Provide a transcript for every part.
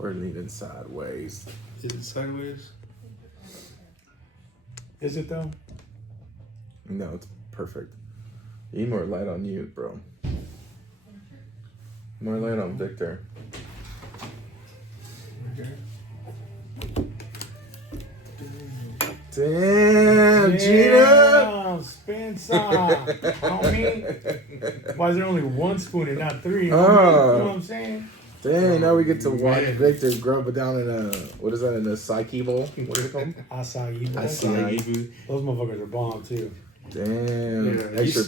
We're leaning sideways. Is it sideways? Is it though? No, it's perfect. You need more light on you, bro. More light on Victor. Okay. Damn, Gina! Spin some. Homie. Why is there only one spoon and not three? Homie? You know what I'm saying? Dang, now we get to watch Victor grub down in a, what is that, in a Psyche bowl? What is it called? Acai bowl. Acai. Those motherfuckers are bomb too. Damn.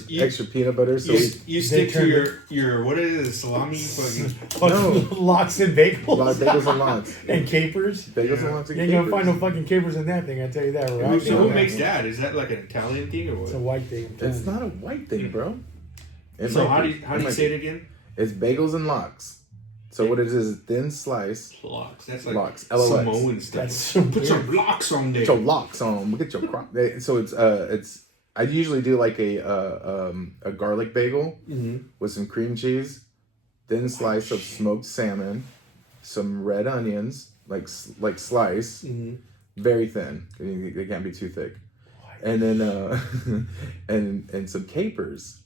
Yeah. Extra peanut butter. So you stick to your what is it, salami? Fucking Lox and bagels. Bagels and lox. And capers. Bagels and lox and You ain't gonna find no fucking capers in that thing, I tell you that, right? So who makes that? Is that like an Italian thing or what? It's a white thing. It's not a white thing, bro. So how do you say it again? It's bagels and lox. So what it is thin slice. Lox. That's like lox. LOX. Samoan stuff. That's so Put some lox on there. Put your lox on. Get your crock. So it's. I usually do like a garlic bagel with some cream cheese, thin slice of smoked salmon, some red onions, like slice, very thin. They can't be too thick, and then and some capers.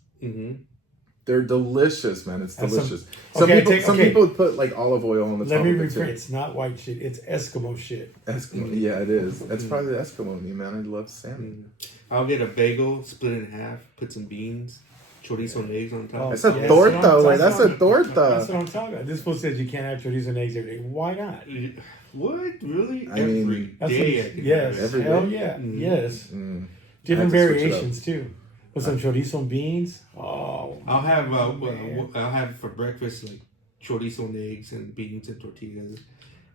They're delicious, man. It's delicious. Some people put like olive oil on the top of it. Let me rephrase. It's not white shit. It's Eskimo shit. Eskimo, yeah, it is. That's probably the Eskimo in me, man. I love salmon. I'll get a bagel, split it in half, put some beans, chorizo and eggs on top. That's a torta, güey. That's a torta. That's what I'm talking about. This fool says you can't have chorizo and eggs every day. Why not? What? Really? I mean, every day. Yes. Every Hell day? yeah. Yes. Different variations too. With some chorizo and beans. Oh. I'll have for breakfast like chorizo and eggs and beans and tortillas.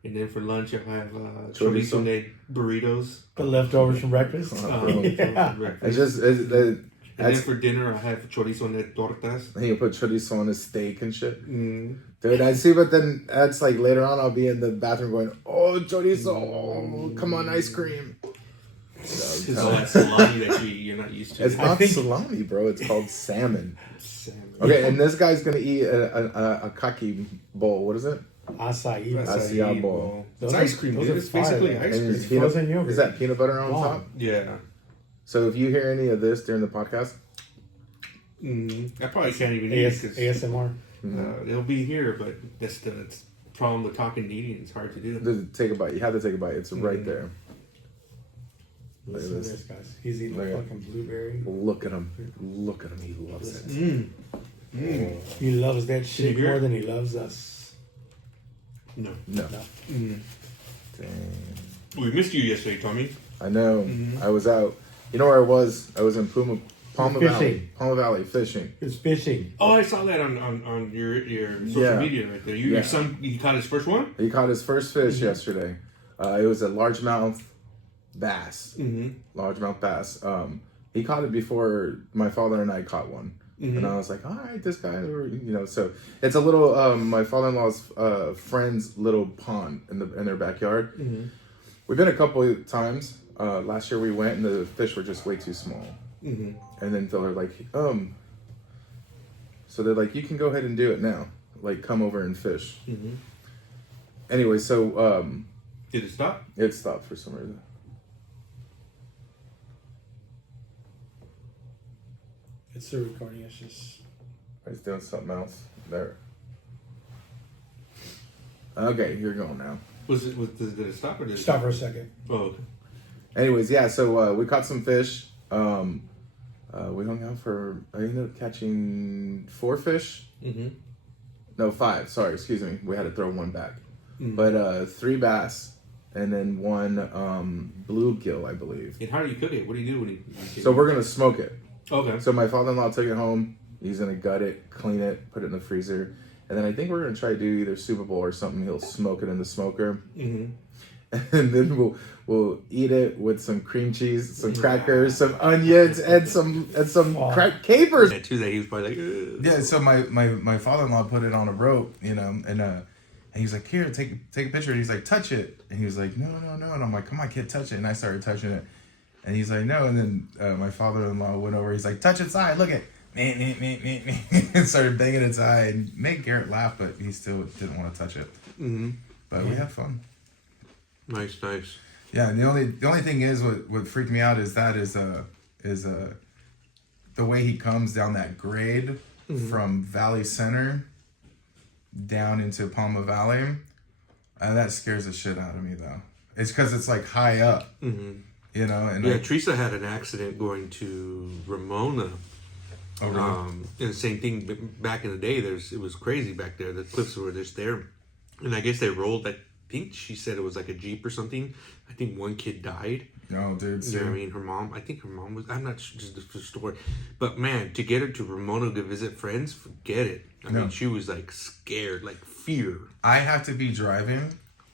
And then for lunch, I'll have chorizo and egg burritos. The leftovers from breakfast? Yeah. And then for dinner, I'll have chorizo and egg tortas. And you put chorizo on a steak and shit. Dude, I see, but then that's like later on, I'll be in the bathroom going, oh, chorizo, oh, come on, ice cream. It's all that salami that you're not used to. It's not salami, bro. It's called salmon. Okay, and this guy's going to eat a kaki bowl. What is it? Acai bowl. It's ice cream, dude. It's basically ice cream. Is that peanut butter on top? Yeah. So if you hear any of this during the podcast, I probably can't even eat it. ASMR. It'll be here, but that's the problem with talking and eating. It's hard to do. Take a bite. You have to take a bite. It's right there. Listen to this, guys. He's eating a fucking blueberry. Look at him. Look at him. He loves it. He loves that shit more than he loves us. No. Dang. We missed you yesterday, Tommy. I know. I was out. You know where I was? I was in Palma Valley fishing. It's fishing. Oh, I saw that on your social media right there. Your son, he caught his first one? He caught his first fish yesterday. It was a largemouth bass. Largemouth bass. He caught it before my father and I caught one. And I was like, all right, this guy, so it's a little, my father-in-law's friend's little pond in their backyard. We've been a couple of times. Last year we went and the fish were just way too small. And then they're like, so they're like, you can go ahead and do it now. Like, come over and fish. Anyway, so, did it stop? It stopped for some reason. It's still recording. It's just. He's doing something else. There. Okay, you're going now. Did it stop or did it stop for a second? Oh, okay. Anyways, yeah, so we caught some fish. We hung out I ended up catching 4 fish. No, 5. Sorry, excuse me. We had to throw one back. But 3 bass and then 1 bluegill, I believe. And how do you cook it? What do you do when you So we're going to smoke it. Okay. So my father-in-law took it home. He's going to gut it, clean it, put it in the freezer. And then I think we're going to try to do either Super Bowl or something. He'll smoke it in the smoker. And then we'll eat it with some cream cheese, some crackers, some onions, and some cracked capers. Too, that he was probably like, yeah. So my father-in-law put it on a rope, and he's like, here, take a picture. And he's like, touch it. And he was like, no. And I'm like, come on, kid, touch it. And I started touching it. And he's like, no. And then my father-in-law went over. He's like, touch its eye. Look at and started banging its eye and made Garrett laugh, but he still didn't want to touch it. But we had fun. Nice. Yeah, and the only thing is what freaked me out is the way he comes down that grade from Valley Center down into Palma Valley. That scares the shit out of me though. It's because it's like high up, you know. And yeah, Teresa had an accident going to Ramona. Oh, really? And the same thing back in the day. It was crazy back there. The cliffs were just there, and I guess they rolled. I think she said it was like a Jeep or something. I think one kid died. No, dude. You know what I mean? I think her mom was. I'm not sure just the story, but man, to get her to Ramona to visit friends, forget it. I mean, she was like scared, like fear. I have to be driving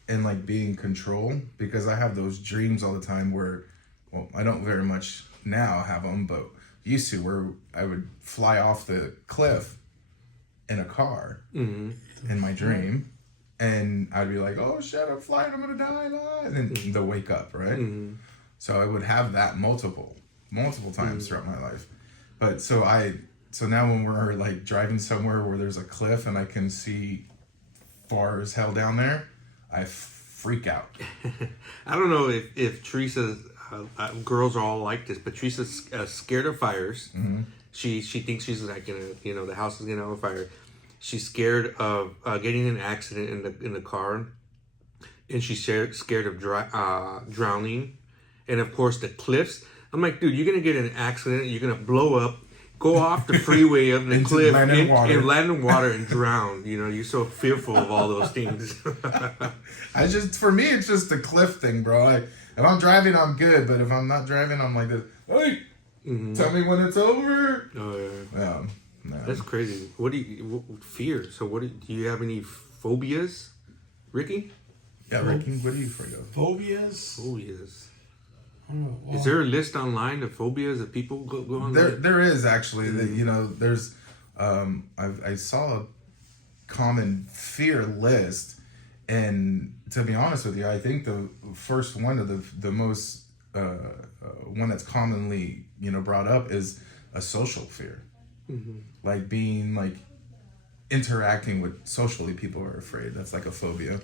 and like be in control because I have those dreams all the time where, well, I don't very much now have them, but used to, where I would fly off the cliff in a car in my dream, and I'd be like, "Oh shit, I'm flying, I'm gonna die," and then they'll wake up, right? So I would have that multiple times throughout my life. But so now when we're like driving somewhere where there's a cliff and I can see far as hell down there, I freak out. I don't know if Teresa's girls are all like this, but Teresa's scared of fires. She thinks she's like the house is gonna have a fire. She's scared of getting in an accident in the car, and she's scared of drowning, and of course the cliffs. I'm like, dude, you're gonna get in an accident, you're gonna blow up, go off the freeway of the cliff, and land in water and drown. You know, you're so fearful of all those things. For me, it's just the cliff thing, bro. Like, if I'm driving, I'm good, but if I'm not driving, I'm like this. Hey, tell me when it's over. Oh yeah. No. That's crazy. What do you fear? So do you have any phobias, Ricky? Yeah, Ricky, what are you afraid of? Phobias. Is there a list online of phobias that people go on? There is actually. There's. I saw a common fear list, and to be honest with you, I think the first one of the most one that's commonly brought up is a social fear, like being like interacting with socially. People are afraid. That's like a phobia.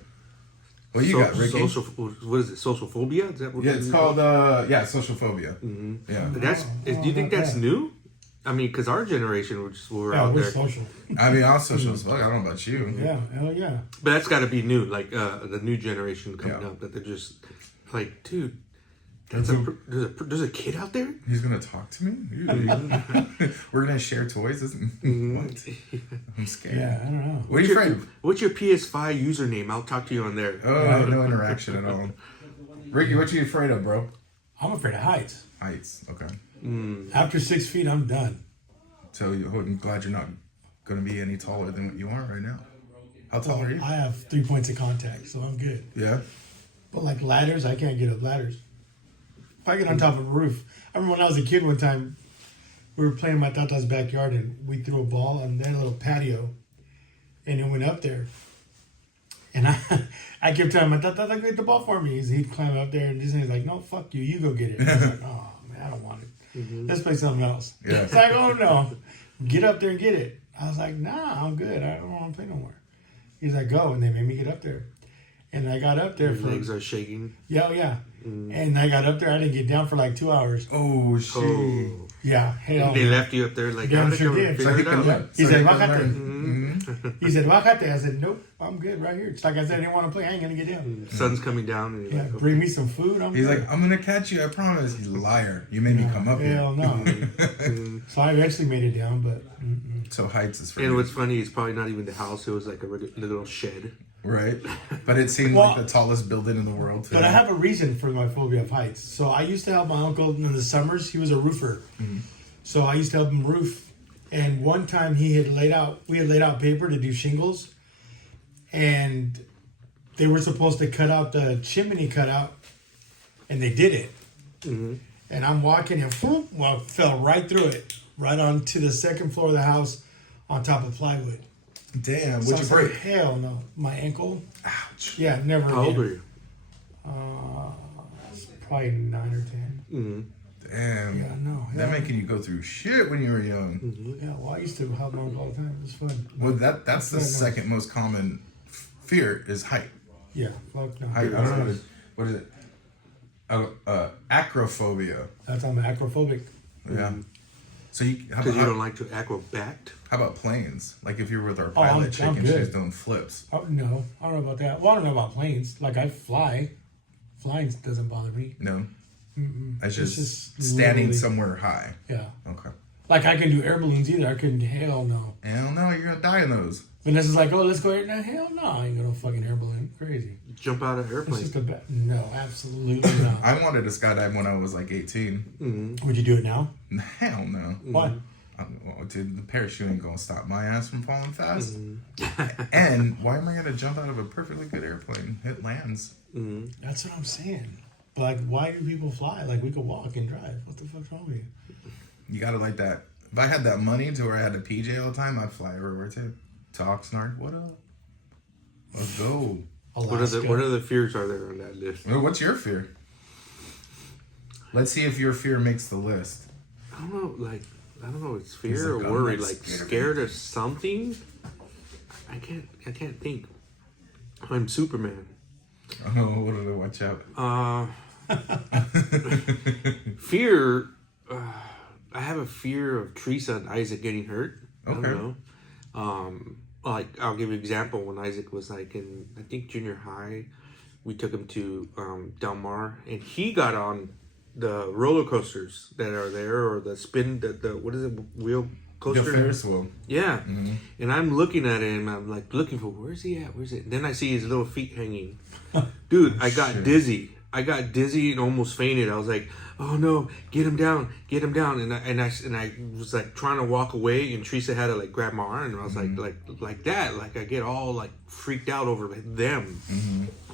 What you got, Ricky? What is it? Social phobia? Is that what it's called? Social phobia. Yeah. Do you think that's new? I mean, because our generation, we're out there. Social. I mean, I'm social as fuck. I don't know about you. Yeah, hell yeah. But that's got to be new, like the new generation coming up. That they're just like, dude, there's a kid out there. He's gonna talk to me. We're gonna share toys. What? I'm scared. Yeah, I don't know. What are you afraid of? What's your PS5 username? I'll talk to you on there. Oh, no interaction at all. Ricky, what you afraid of, bro? I'm afraid of heights. Heights. Okay. After 6 feet, I'm done. So I'm glad you're not gonna be any taller than what you are right now. How tall are you? I have 3 points of contact, so I'm good. Yeah. But like ladders, I can't get up ladders. If I get on top of a roof. I remember when I was a kid one time, we were playing in my tata's backyard and we threw a ball on that little patio and it went up there. And I kept telling my tata, go get the ball for me. He'd climb up there and he's like, no, fuck you go get it. And I was like, oh man, I don't want it. Let's play something else. Yeah. It's like, oh no, get up there and get it. I was like, nah, I'm good. I don't want to play no more. He's like, go. And they made me get up there. And I got up there Your legs are shaking. Yeah, yeah. And I got up there. I didn't get down for like 2 hours. Oh shit! Oh. Yeah, hell. They left you up there like, Yeah, how did sure you did. figure it out? He said, "Bájate." He said, "Bájate." I said, "Nope, I'm good right here." It's like I said, I didn't want to play. I ain't gonna get down. Sun's coming down. And Yeah, bring me some food. He's good. like, I'm gonna catch you. I promise. He's a liar. You made me come up here. Hell no. So I eventually made it down, but So heights is for And you. what's funny is probably not even the house. It was like a little shed. Right, but it seemed like the tallest building in the world. But I have a reason for my phobia of heights. So I used to help my uncle in the summers. He was a roofer. So I used to help him roof. And one time we had laid out paper to do shingles. And they were supposed to cut out the chimney cutout. And they did it. And I'm walking and fell right through it. Right onto the second floor of the house on top of plywood. Damn, So what'd you break? Hell no. My ankle. Ouch. Yeah, never How old were again. you? Probably 9 or 10. Damn. Yeah, no. That making you go through shit when you were young. Yeah, well, I used to help my uncle all the time. It was fun. Well, that's the second most common fear is height. Yeah, fuck no. I don't know what is it. Acrophobia. That's I'm acrophobic. Yeah. So you Because you don't like to acrobat. How about planes? Like if you were with our I'm pilot chick and good. she's doing flips. Oh, no, I don't know about that. Well, I don't know about planes. Like I fly. Flying doesn't bother me. No. It's It's just just standing literally- somewhere high. Yeah. Okay. Like I can do air balloons either. I couldn't. Hell no. Hell no, you're gonna die in those. Vanessa's like, oh, let's go here. No, hell no. I ain't gonna fucking air balloon. Crazy. Jump out of It's airplane. just a bet. No, absolutely not. I wanted to skydive when I was like 18. Would you do it now? Hell no. Why? Well, dude, the parachute ain't gonna stop my ass from falling fast. And why am I gonna jump out of a perfectly good airplane? It lands. That's what I'm saying. But like, why do people fly? Like we could walk and drive. What the fuck's wrong with you? You gotta like that. If I had that money to where I had a PJ all the time, I'd fly everywhere too. To Oxnard, what up? Let's go. Alaska. What other fears are there on that list? Well, what's your fear? Let's see if your fear makes the list. I don't know. Like I don't know. It's Is fear the or gun worry. that's Like scared? scared of something. I can't think. I'm Superman. Oh, what did I watch out? Fear. I have a fear of Teresa and Isaac getting hurt. I Okay. don't know. Like I'll give you an example. When Isaac was like in, I think junior high, we took him to Del Mar, and he got on the roller coasters that are there, or the spin, the what is it, wheel The coaster? Ferris wheel. Yeah. And I'm looking at him. I'm like looking for, where's he at? Where's it? And then I see his little feet hanging. Dude, I got Shit. dizzy. I got dizzy and almost fainted. I was like, oh no, get him down. And I was like trying to walk away, and Teresa had to like grab my arm, and I was like that. Like I get all like freaked out over them.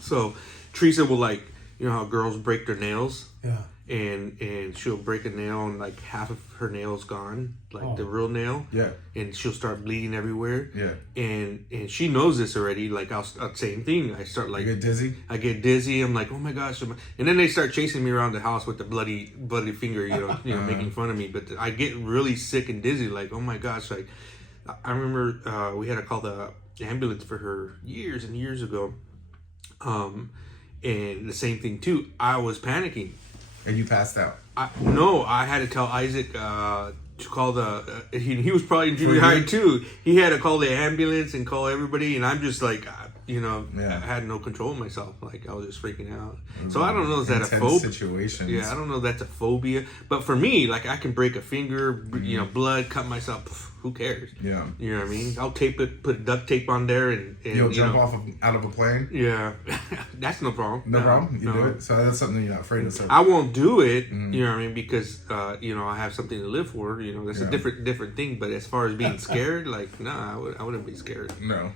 So Teresa will like, you know how girls break their nails? Yeah. And she'll break a nail and like half of her nail's gone, like the real nail. Yeah. And she'll start bleeding everywhere. Yeah. And she knows this already. Like I'll same thing. I start like You get dizzy? I get dizzy. I'm like, oh my gosh! And then they start chasing me around the house with the bloody finger, you know, making fun of me. But I get really sick and dizzy. Like, oh my gosh! Like I remember we had to call the ambulance for her years and years ago. And the same thing too. I was panicking. And you passed out. No, I had to tell Isaac to call the. He was probably in junior high too. He had to call the ambulance and call everybody, and I'm just like, I had no control of myself. Like I was just freaking out. So I don't know, is that a Intense phobia? situations. Yeah, I don't know if that's a phobia. But for me, like I can break a finger, blood, cut myself. Who cares? Yeah. You know what I mean? I'll tape it, put duct tape on there, and You'll jump out of a plane? Yeah, that's no problem. No problem? You do it? So that's something you're not afraid of. So. I won't do it, you know what I mean, because I have something to live for. You know, that's a different thing. But as far as being scared, like, nah, I wouldn't be scared. No.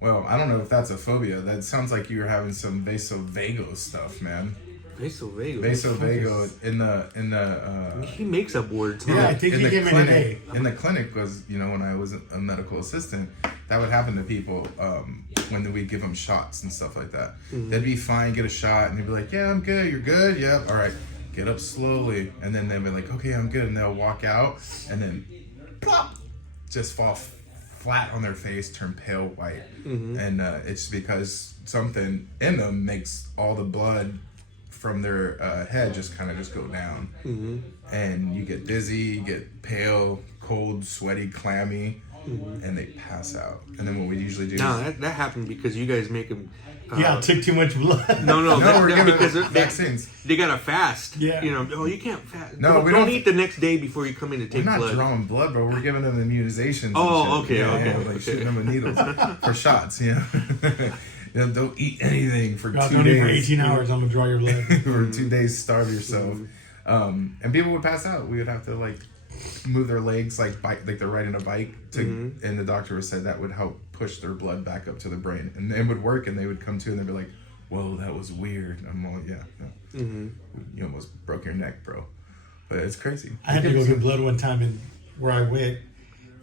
Well, I don't know if that's a phobia. That sounds like you're having some vasovagal stuff, man. Vasovagal. Vasovagal in the. He makes up words. Huh? Yeah, I think in he the gave me clinic, today. in the clinic was, when I was a medical assistant, that would happen to people when we give them shots and stuff like that. They'd be fine, get a shot, and they'd be like, yeah, I'm good, you're good, yep, all right, get up slowly. And then they'd be like, okay, I'm good, and they'll walk out, and then plop, just fall flat on their face, turn pale white. And it's because something in them makes all the blood from their head just go down, and you get dizzy, you get pale, cold, sweaty, clammy, and they pass out. And then what we usually do No, is that happened because you guys make them. Yeah, took too much blood. No, we're giving because vaccines. they gotta fast. Yeah. You can't fast. No, we don't don't- eat the next day before you come in to We're take not blood. drawing blood, but we're giving them immunizations. Oh, and shit. okay. Like shooting them with needles for shots. Don't eat anything for God, 2 don't eat for days. 18 hours. I'm gonna draw your blood. For 2 days, starve yourself. And people would pass out. We would have to move their legs like they're riding a bike and the doctor said that would help push their blood back up to the brain, and it would work, and they would come to and they'd be like, whoa, that was weird. I'm all, yeah, no. You almost broke your neck, bro. But it's crazy. I had to go get blood one time, and where I went,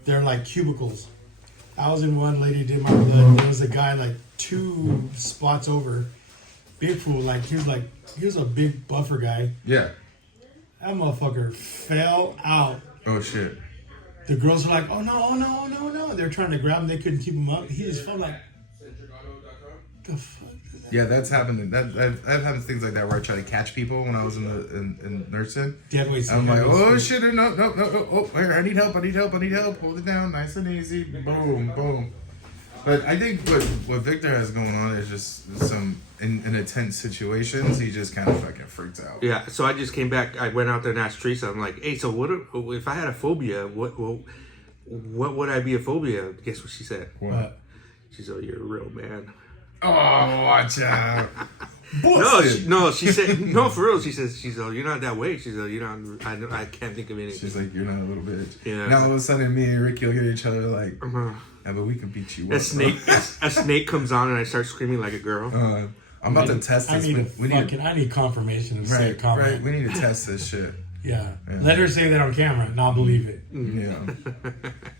they're like cubicles. I was in one, lady did my blood, and there was a guy like 2 spots over, big fool, he was a big buffer guy. Yeah. That motherfucker fell out. Oh shit. The girls were like, oh no. They're trying to grab him, they couldn't keep him up. He just felt like, The fuck? Yeah, that's happened. I've happened things like that where I try to catch people when I was in nursing. I'm like, oh shit, no. Oh, here, I need help. Hold it down, nice and easy. Boom. But I think what Victor has going on is just some in intense situations. He just kind of fucking freaks out. Yeah. So I just came back. I went out there and asked Teresa. I'm like, hey, so what if I had a phobia? What would I be a phobia? Guess what she said? What? She said, oh, you're a real man. Oh, watch out. No, she said, no, for real. She says, you're not that way. She said, you're not, I can't think of anything. She's like, you're not a little bitch. Yeah. Now all of a sudden, me and Ricky will get each other like, yeah, but we could beat you up. A snake comes on and I start screaming like a girl. I'm about to test this. I need confirmation of said comment. Right, we need to test this shit. Yeah. Let her say that on camera and I'll believe it. Yeah.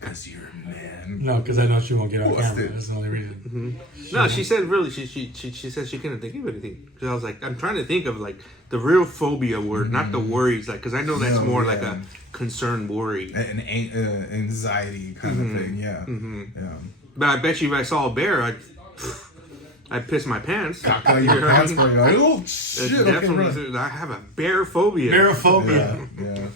Because you're a man. No, because I know she won't get on camera. That's the only reason. Mm-hmm. No, she said really, she said she couldn't think of anything. Because I was like, I'm trying to think of like the real phobia word, not the worries. Like, because I know that's more like a concern worry. An anxiety kind of thing, yeah. Yeah. But I bet you if I saw a bear, I'd piss my pants. Your pants going like, oh shit! Definitely, I have a bear phobia. Bearophobia. Yeah.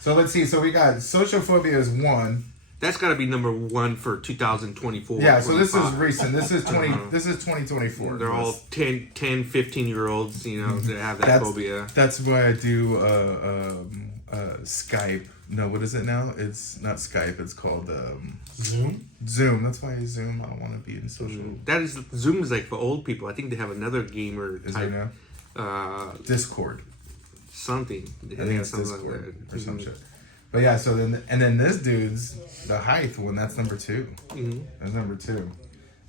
So let's see. So we got social phobia is 1. That's got to be number 1 for 2024. Yeah. So this is recent. This is 2024. They're all 10, 15-year-olds. You know, that have that phobia. That's why I do Skype. No, what is it now? It's not Skype. It's called Zoom. That's why I Zoom. I don't want to be in social. That is Zoom is like for old people. I think they have another gamer Is type. there now? Discord. Something. I think it's Discord or some shit. But yeah, so then this dude's the height one. That's number 2. That's number 2,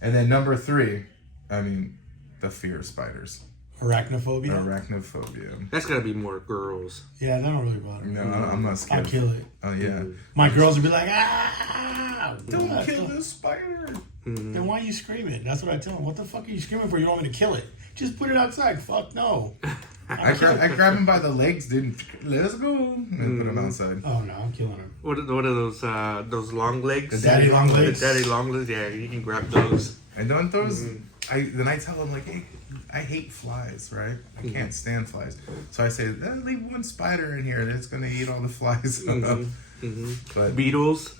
and then number 3. I mean, the fear of spiders. Arachnophobia. That's got to be more girls. Yeah, that don't really bother me. No, I'm not scared. I'll kill it. Oh yeah. My girls would be like, ah! Don't kill this spider. Then why are you screaming? That's what I tell them. What the fuck are you screaming for? You want me to kill it? Just put it outside. Fuck no. I grab him by the legs, dude. Let's go. And put him outside. Oh no, I'm killing him. What are those long legs? The daddy long legs. The daddy long legs. Yeah, you can grab those. And don't those. Then I tell him like, hey, I hate flies, right? I can't stand flies. So I say, leave one spider in here that's gonna eat all the flies. But Beetles.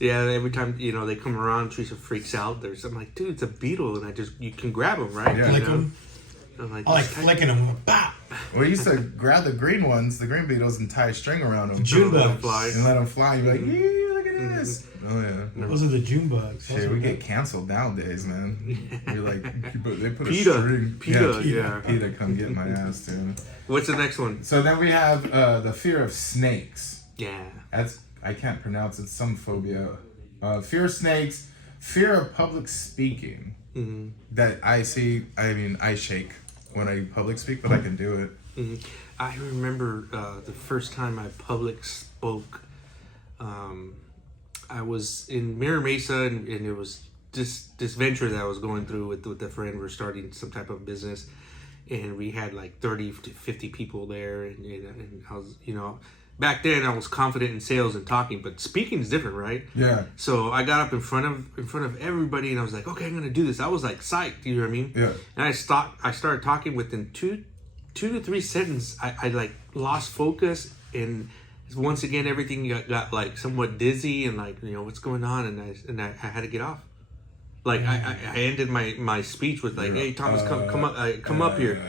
Yeah, every time they come around, Teresa freaks out. I'm like, dude, it's a beetle, and you can grab them, right? Yeah. Lick them. I like flicking them with a bop. Well, we used to grab the green ones, the green beetles, and tie a string around them. June bugs. And let them fly. You're like, yeah, look at this. Oh yeah. Those are the June bugs. Shit, we get canceled nowadays, man. You're like, they put PETA. a string. PETA, come get my ass, dude. What's the next one? So then we have the fear of snakes. Yeah. I can't pronounce it. Some phobia. Fear of snakes. Fear of public speaking. That I see. I mean, I shake when I public speak, but I can do it. I remember the first time I public spoke. I was in Mira Mesa, and it was this venture that I was going through with a friend. We're starting some type of business, and we had like 30 to 50 people there, and I was, back then I was confident in sales and talking, but speaking is different, right? Yeah. So I got up in front of everybody, and I was like, okay, I'm gonna do this. I was like psyched, you know what I mean? Yeah. And I started talking within two to three sentences. I like lost focus, and once again everything got like somewhat dizzy, and like what's going on, and I had to get off. Like I ended my speech with like, hey Thomas, come up here.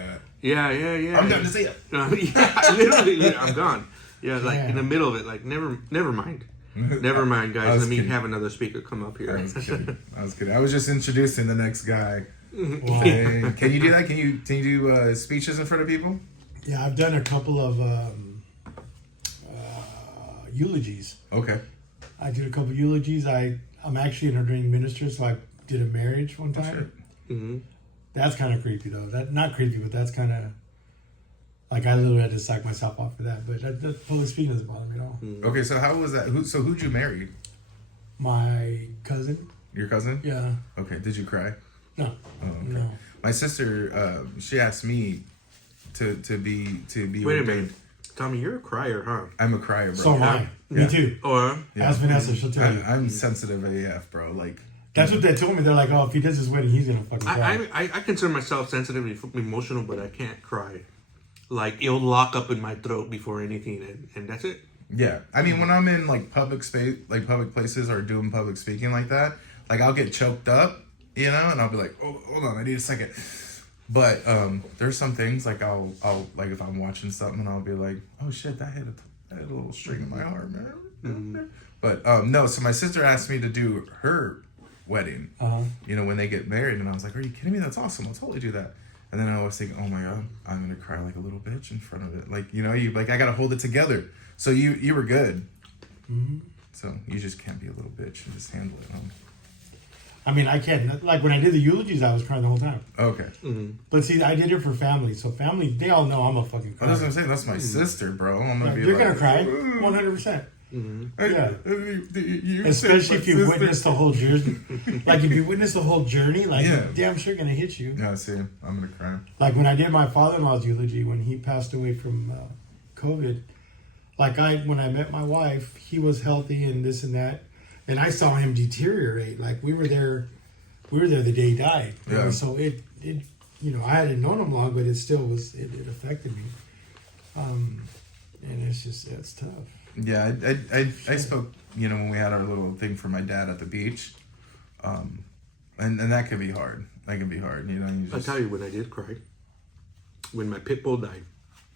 Yeah. I'm done to say it. Literally, I'm gone. Yeah, like in the middle of it, like never mind. Never mind, guys. Let me have another speaker come up here. I was kidding. I was just introducing the next guy. Wow. Can you do that? Can you do speeches in front of people? Yeah, I've done a couple of eulogies. Okay. I did a couple of eulogies. I'm actually an ordained minister, so I did a marriage one time. Mm-hmm. That's kind of creepy, though. That not creepy, but that's kind of like I literally had to sack myself off for that. But that public speaking doesn't bother me at all. Mm-hmm. Okay, so how was that? Who'd you marry? My cousin. Your cousin? Yeah. Okay. Did you cry? No. Oh, okay. No. My sister, she asked me to be. Wait a minute, Tommy, you're a crier, huh? I'm a crier, bro. So am I. Me too. Or Ask Vanessa, she'll tell you. I'm sensitive AF, bro. Like That's what they told me. They're like, oh, if he does his wedding, he's gonna fucking cry. I consider myself sensitive and emotional, but I can't cry. Like, it'll lock up in my throat before anything, and that's it. Yeah, I mean, when I'm in like public space, like public places, or doing public speaking like that, like I'll get choked up, you know, and I'll be like, oh, hold on, I need a second. But there's some things like I'll like if I'm watching something, I'll be like, oh shit, that hit a little string in my heart, man. Mm-hmm. But no, so my sister asked me to do her wedding, you know, when they get married, and I was like, are you kidding me? That's awesome. I'll totally do that. And then I was thinking, oh my god, I'm gonna cry like a little bitch in front of it. Like, you know, you like I gotta hold it together. So you were good. Mm-hmm. So you just can't be a little bitch and just handle it. Huh? I mean, I can't. Like when I did the eulogies, I was crying the whole time. Okay. Mm-hmm. But see, I did it for family. So family, they all know I'm a fucking cry. I was gonna say that's my sister, bro. I'm gonna be You're like, gonna cry, 100%. Mm-hmm. Yeah. Especially if you witness the whole journey. Like if you witness the whole journey, like damn sure gonna hit you. Yeah, see, I'm gonna cry. Like when I did my father-in-law's eulogy when he passed away from COVID. Like when I met my wife, he was healthy and this and that, and I saw him deteriorate. Like we were there the day he died. Yeah. And so it you know, I hadn't known him long, but it still was it affected me. And it's tough. Yeah, I spoke, you know, when we had our little thing for my dad at the beach, and that could be hard. That could be hard, you know. I'll tell you when I did cry. When my pit bull died.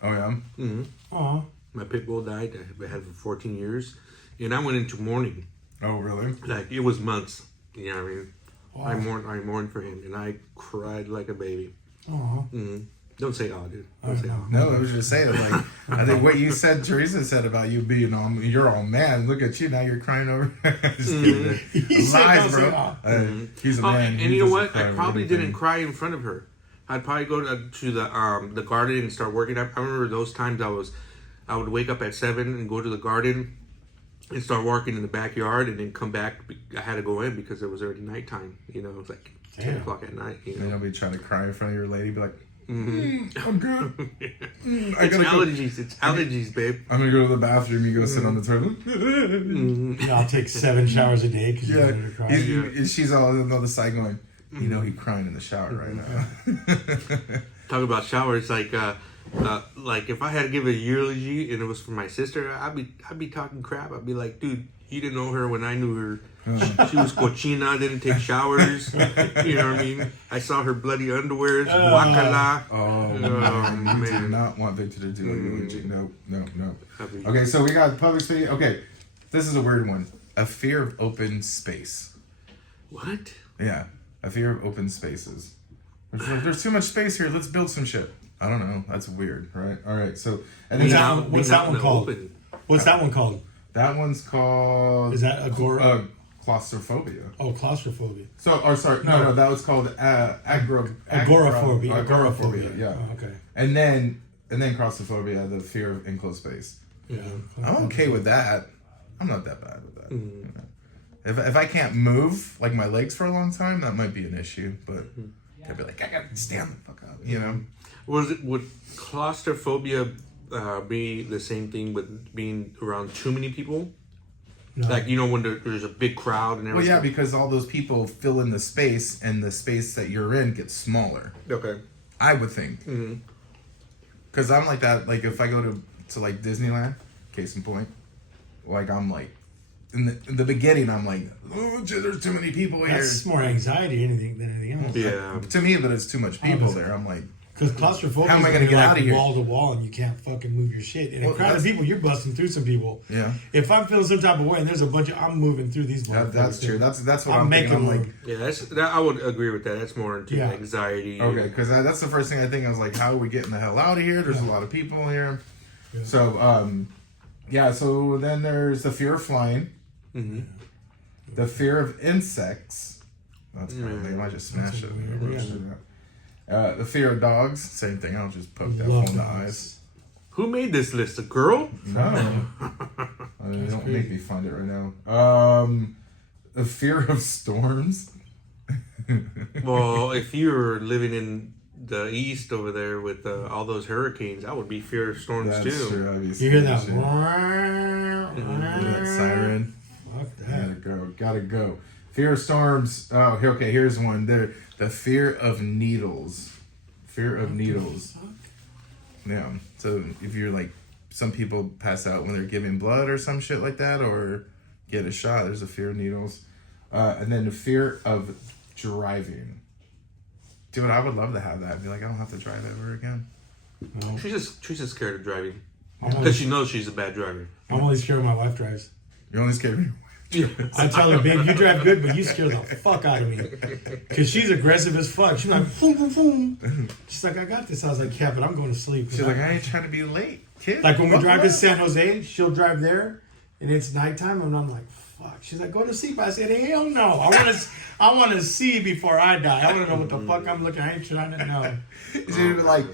Oh yeah. Mm-hmm. Aw. My pit bull died. I had it for 14 years, and I went into mourning. Oh really? Like it was months. You know what I mean? Wow. I mourned for him, and I cried like a baby. Aw. Mm-hmm. Don't say "oh," dude. Don't say "oh." No, I was just saying, like, I think what you said, Teresa said about you being you're all mad. Look at you now, you're crying over. Lies, bro. He's a man. And you know what? I probably didn't cry in front of her. I'd probably go to the garden and start working. I remember those times I would wake up at 7 and go to the garden and start working in the backyard, and then come back. I had to go in because it was already nighttime. You know, it was like 10 o'clock at night. You know, and you'll be trying to cry in front of your lady, be like, I'm good. It's allergies. It's allergies, babe. I'm gonna go to the bathroom. You go sit on the toilet. You know, I'll take 7 showers a day because you wanted to cry. And she's all on the other side going, you know, he's crying in the shower right now. Talk about showers, like if I had to give a eulogy and it was for my sister, I'd be talking crap. I'd be like, dude, you didn't know her when I knew her. She was cochina, didn't take showers. You know what I mean? I saw her bloody underwears. Guacala. Oh, man. You do not want Victor to do a eulogy. No. Okay, so we got public space. Okay, this is a weird one. A fear of open space. What? Yeah, a fear of open spaces. There's too much space here. Let's build some shit. I don't know. That's weird, right? All right, so... and then What's that one called? What's that one called? That one's called... Is that agora? Claustrophobia. Oh, claustrophobia. So, or sorry, no, that was called agoraphobia. Agoraphobia, yeah. Oh, okay. And then claustrophobia, the fear of enclosed space. Yeah. I'm okay with that. I'm not that bad with that. Mm-hmm. You know? If I can't move like my legs for a long time, that might be an issue. But I'd be like, I gotta stand the fuck up, you know. Would claustrophobia be the same thing with being around too many people? No. Like, you know, when there's a big crowd and everything? Well, yeah, because all those people fill in the space, and the space that you're in gets smaller. Okay. I would think. Because I'm like that, like, if I go to like, Disneyland, case in point, like, I'm like, in the beginning, I'm like, oh, there's too many people here. That's more anxiety than anything else. Yeah. To me, but it's too much people there. I'm like... Because claustrophobia, how am I going to get out of here? Wall to wall, and you can't fucking move your shit. And a crowd of people, you're busting through some people. Yeah. If I'm feeling some type of way, and there's a bunch of, I'm moving through these. That's true. That's what I'm thinking. I'm like, yeah, I would agree with that. That's more into anxiety. Okay, because that's the first thing I think. I was like, how are we getting the hell out of here? There's a lot of people here. Yeah. So, so then there's the fear of flying. Mm-hmm. The fear of insects. That's kind of lame. I just smashed it. The fear of dogs, same thing. I'll just poke that one in the eyes. Who made this list? A girl? No. Don't make me find it right now. The fear of storms. Well, if you're living in the east over there with all those hurricanes, that would be fear of storms too. True. You hear that? That siren. Fuck that. Gotta go. Fear of storms. Oh, okay. Here's one. The fear of needles. Fear of needles. Yeah. So if you're like, some people pass out when they're giving blood or some shit like that, or get a shot. There's a fear of needles, and then the fear of driving. Dude, I would love to have that. Be like, I don't have to drive ever again. No. She's just scared of driving because she knows she's a bad driver. I'm only scared when my wife drives. You're only scared of I tell her, babe, you drive good, but you scare the fuck out of me. Because she's aggressive as fuck. She's like, boom, boom, boom. She's like, I got this. I was like, yeah, but I'm going to sleep. She's like, I ain't trying to be late, kid. Like when we drive to San Jose, she'll drive there, and it's nighttime, and I'm like, fuck. She's like, go to sleep. I said, hell no. I want to see before I die. I want to know what the fuck I'm looking at. I ain't trying to know. She's like,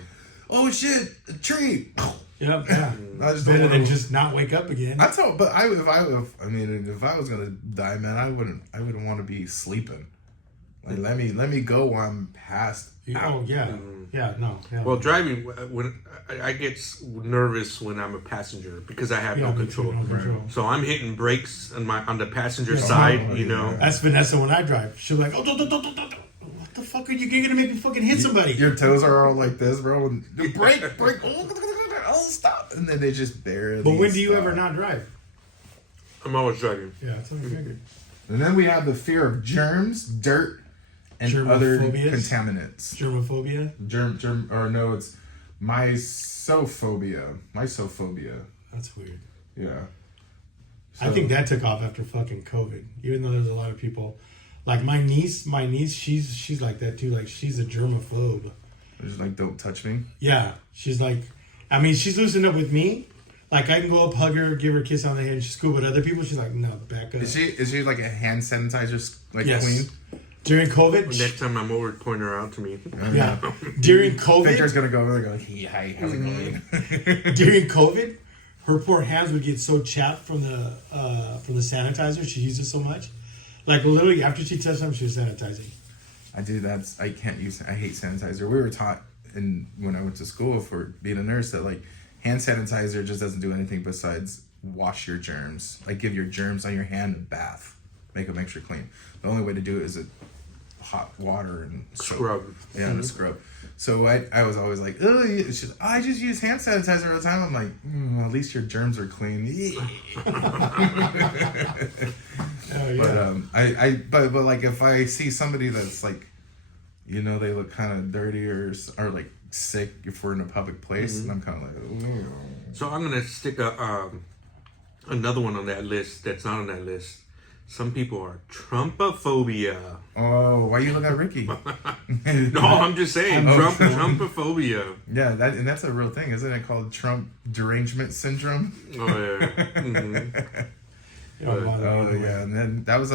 oh shit, a tree. Yep, yeah. I just Better don't than wanna- just not wake up again. I told, but if I was gonna die, man, I wouldn't want to be sleeping. Like let me go while I'm past. Oh yeah, yeah, no. Yeah. Well, driving, when I get nervous when I'm a passenger because I have no me too, control. no control. So I'm hitting brakes on the passenger Yeah, side, oh, you know. yeah. That's Vanessa when I drive. She'll be like, oh, what the fuck are you? You're gonna make me fucking hit somebody. Your toes are all like this, bro. And break. Oh, stop! And then they just barely. But when do you stop. ever not drive? I'm always driving. Yeah, that's what I figured. And then we have the fear of germs, dirt, and other Germophobias? contaminants. Germophobia. It's mysophobia. That's weird. Yeah. I think that took off after fucking COVID. Even though there's a lot of people, like my niece, she's like that too. Like she's a germaphobe. Just like, don't touch me. Yeah, she's like, I mean, she's loosened up with me. Like I can go up, hug her, give her a kiss on the head, and she's cool. But other people, she's like, no, back up. Is she like a hand sanitizer Yes. queen? During COVID, Next time I'm over, point her out to me. yeah. During Victor's COVID, gonna go over there and go, hey, hi, how's it going? during COVID, her poor hands would get so chapped from the sanitizer. She used it so much. Like literally, after she touched them, she was sanitizing. I hate sanitizer. We were taught when I went to school for being a nurse that like hand sanitizer just doesn't do anything besides wash your germs. Like give your germs on your hand a bath, make them extra clean. The only way to do it is hot water and soap. Scrub. Yeah, and a scrub. So I was always like, oh, I just use hand sanitizer all the time. I'm like, at least your germs are clean. Oh yeah. But like if I see somebody that's like, they look kind of dirty or like sick if we're in a public place, and I'm kind of like, ooh. So I'm gonna stick another one on that list that's not on that list. Some people are Trumpophobia. Oh, why you look at Ricky? No, I'm just saying Trumpophobia. Yeah, that's a real thing, isn't it? Called Trump derangement syndrome. Oh yeah. Mm-hmm. Oh yeah, and then that was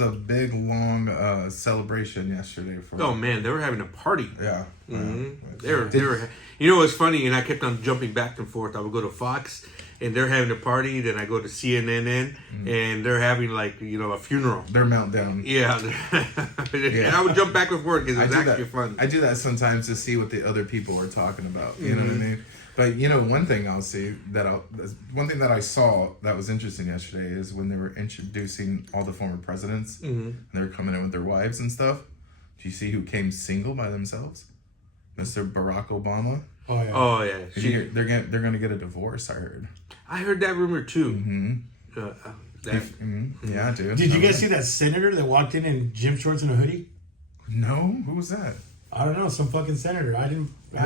a big long celebration yesterday for. Oh man, they were having a party. Yeah. Mm-hmm. They were. You know what's funny? And I kept on jumping back and forth. I would go to Fox, and they're having a party. Then I go to CNN, and they're having like a funeral. Their meltdown. Yeah. And I would jump back and forth because it's do actually that. fun. I do that sometimes to see what the other people are talking about. You know what I mean? But one thing I'll see one thing that I saw that was interesting yesterday is when they were introducing all the former presidents, and they were coming in with their wives and stuff. Do you see who came single by themselves? Mr. Barack Obama. Oh yeah. Oh yeah. They're gonna get a divorce. I heard. I heard that rumor too. Yeah, dude. Did you guys see that senator that walked in gym shorts and a hoodie? No, who was that? I don't know, some fucking senator. I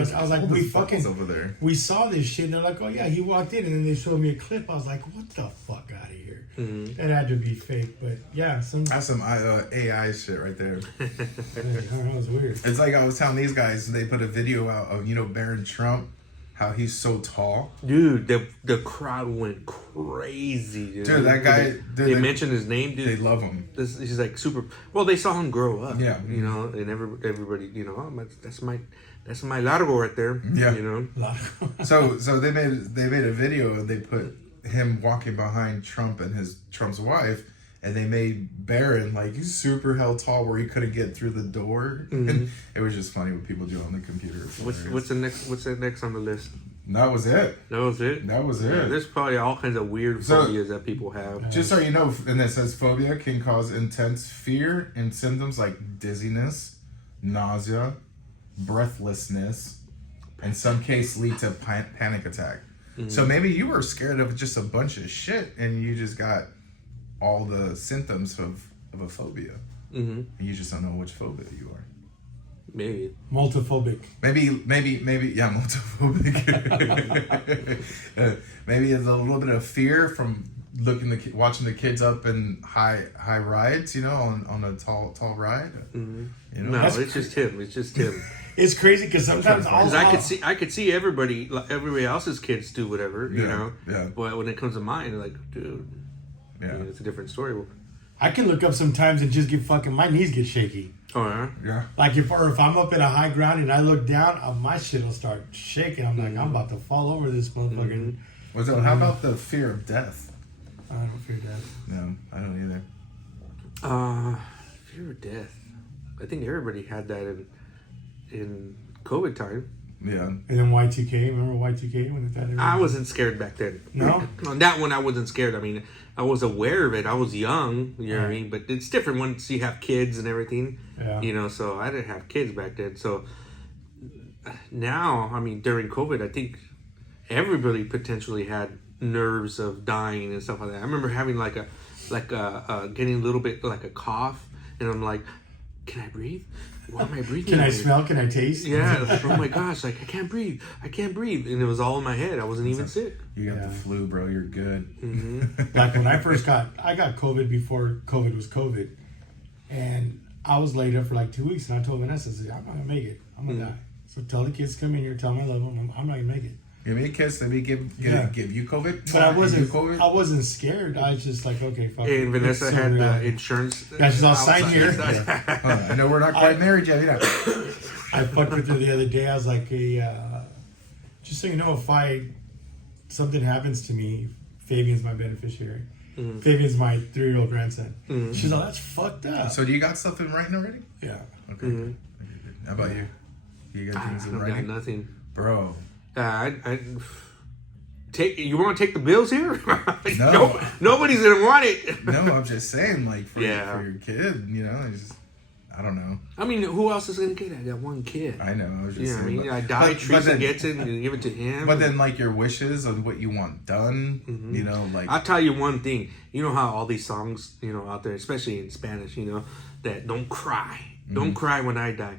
was like, we fucking over there. We saw this shit, and they're like, oh yeah, he walked in, and then they showed me a clip. I was like, what the fuck out of here? That had to be fake, but yeah, That's some AI shit right there. that was weird. It's like I was telling these guys, they put a video out of Barron Trump, how he's so tall. Dude, the crowd went crazy, dude. Dude, that guy. They mentioned his name, dude. They love him. He's like super. Well, they saw him grow up. Yeah. And everybody, that's my largo right there. Yeah. So they made a video and they put him walking behind Trump and Trump's wife, and they made Barron like he's super hell tall where he couldn't get through the door. And it was just funny what people do on the computer. What's the next on the list? That was it. That was it. That was Yeah, it. there's probably all kinds of weird phobias that people have. Just so you know, and it says phobia can cause intense fear and symptoms like dizziness, nausea, breathlessness, in some cases lead to panic attack. So maybe you were scared of just a bunch of shit and you just got all the symptoms of a phobia. And you just don't know which phobia you are. Maybe. Multiphobic. Maybe, yeah, multiphobic. Maybe it's a little bit of fear from watching the kids up in high rides, on a tall ride. No, it's just him. It's just him. It's crazy because sometimes I could see everybody else's kids do whatever, Yeah. But when it comes to mine, like, dude, Yeah. it's a different story. I can look up sometimes and just my knees get shaky. Oh yeah. Yeah. Like if I'm up at a high ground and I look down, my shit will start shaking. I'm like, I'm about to fall over this motherfucker. How about the fear of death? I don't fear death. No, I don't either. Fear of death. I think everybody had that in COVID time. Yeah. And then Y2K. Remember Y2K when that? I wasn't scared back then. No? On that one, I wasn't scared. I mean, I was aware of it. I was young, you know what I mean? But it's different once you have kids and everything. Yeah. So I didn't have kids back then. So now, I mean, during COVID, I think everybody potentially had nerves of dying and stuff like that. I remember having getting a little bit like a cough, and I'm like, can I breathe? Why am I breathing? Can I smell? Can I taste? Yeah. Like, oh my gosh! Like I can't breathe. And it was all in my head. I wasn't even sick. You got the flu, bro. You're good. Like when I got COVID before COVID was COVID, and I was laid up for like 2 weeks, and I told Vanessa, I said, I'm not gonna make it. I'm gonna die. So tell the kids to come in here, tell them I love them. I'm not gonna make it. Give me a kiss. Let me give you COVID. But I wasn't scared. I was just like, okay, fuck. And Vanessa had the insurance. Yeah, she's all signed here. I know we're not quite married yet. I fucked with her the other day. I was like, just so you know, if something happens to me, Fabian's my beneficiary. Fabian's my 3-year-old grandson. She's like, that's fucked up. So do you got something writing already? Yeah. Okay. How about you? You got things in I writing? got nothing. Bro. You want to take the bills here? No. Nobody's gonna want it. No, I'm just saying, like for your kid, I don't know. I mean, who else is gonna get it? I got one kid. I know. I was just saying. I mean, I die. Teresa gets it, and you give it to him. But then, like your wishes on what you want done, like I'll tell you one thing. You know how all these songs, out there, especially in Spanish, that don't cry, don't cry when I die.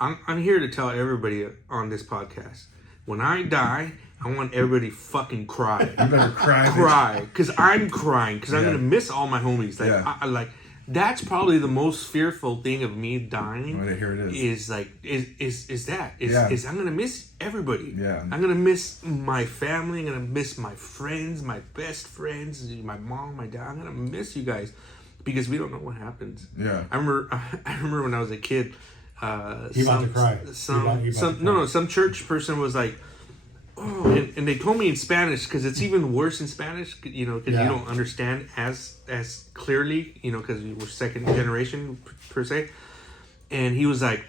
I'm here to tell everybody on this podcast. When I die, I want everybody fucking cry. You better cry. Cry, because I'm crying, because I'm gonna miss all my homies. Like, that's probably the most fearful thing of me dying. Right, here it is. Is I'm gonna miss everybody. Yeah. I'm gonna miss my family. I'm gonna miss my friends, my best friends, my mom, my dad. I'm gonna miss you guys because we don't know what happens. Yeah. I remember when I was a kid. He about to cry. Some church person was like, oh, and they told me in Spanish because it's even worse in Spanish, because you don't understand as clearly, because we were second generation per se. And he was like,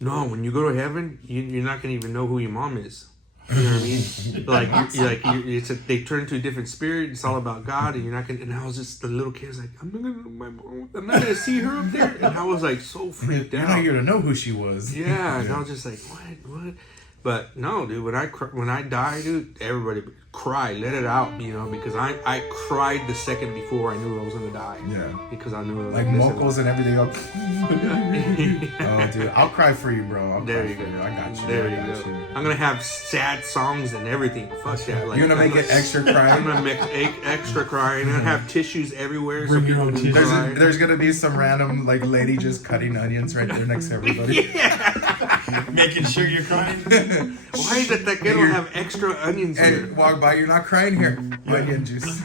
no, when you go to heaven, you're not gonna even know who your mom is. You know what I mean? They turn into a different spirit. It's all about God, and you're not gonna. And I was just the little kid was like, I'm not gonna know my mom. I'm not gonna see her up there. And I was like so freaked out. You're not here to know who she was. Yeah, and I was just like, what? But no, dude. When I die, dude, everybody cry, let it out, because I cried the second before I knew I was gonna die. Yeah. Because I knew I was like mocos and everything else. Oh, dude, I'll cry for you, bro. There you go. I got you. There you go. I'm gonna have sad songs and everything. Fuck that. Like, you're gonna make it extra crying. I'm gonna make extra crying. I'm gonna have tissues everywhere. Bring your own tissues. There's gonna be some random lady just cutting onions right there next to everybody. Making sure you're crying. Why is it that they don't have extra onions here? And walk by, you're not crying here. Onion juice.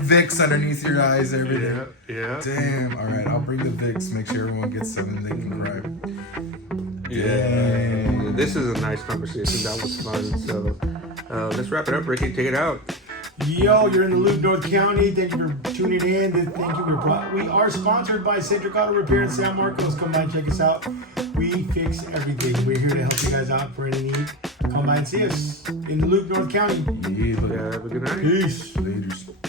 Vicks underneath your eyes, everything. Yeah. Damn. All right, I'll bring the Vicks. Make sure everyone gets some and they can cry. Yeah. This is a nice conversation. That was fun. So let's wrap it up, Ricky. Take it out. Yo, you're in the Loop, North County. Thank you for tuning in. We are sponsored by Centric Auto Repair in San Marcos. Come by and check us out. We fix everything. We're here to help you guys out for any need. Come by and see us in Luke, North County. Yeah. Have a good night. Peace. Leaders.